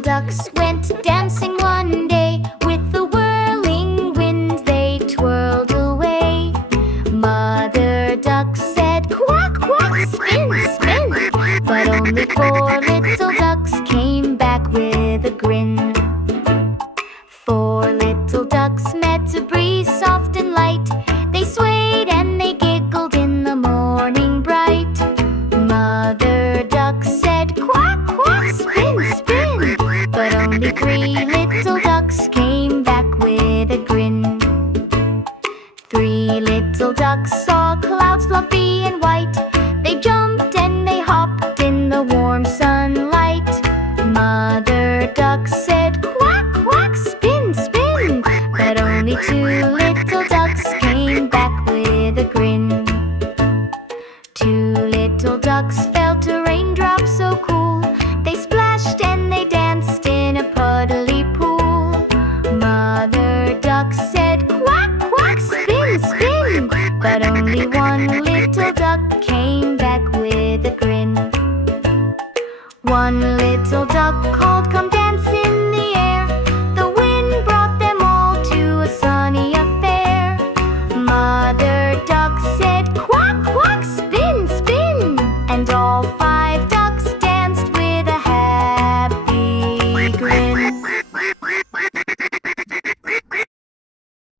little ducks went dancing one day. With the whirling wind they twirled away. Mother duck said, "Quack, quack, spin, spin." But only 4 little ducks came back with a grin. 4 little ducks met a breeze soft and light. They swayed and they giggled in the morning bright. Mother duck said, "Quack, quack, spin, spin." But only 3 little ducks came back with a grin. 3 little ducks saw clouds fluffy and white. They jumped and they hopped in the warm sunlight. Mother duck said, "Quack, quack, spin, spin." But only 2 little ducks came back with a grin. 2 little ducks felt a raindrop so cool. They splashed and they danced in a puddly pool. Mother duck said, "Quack, quack, spin, spin." But only 1 little duck came back with a grin. 1 little duck called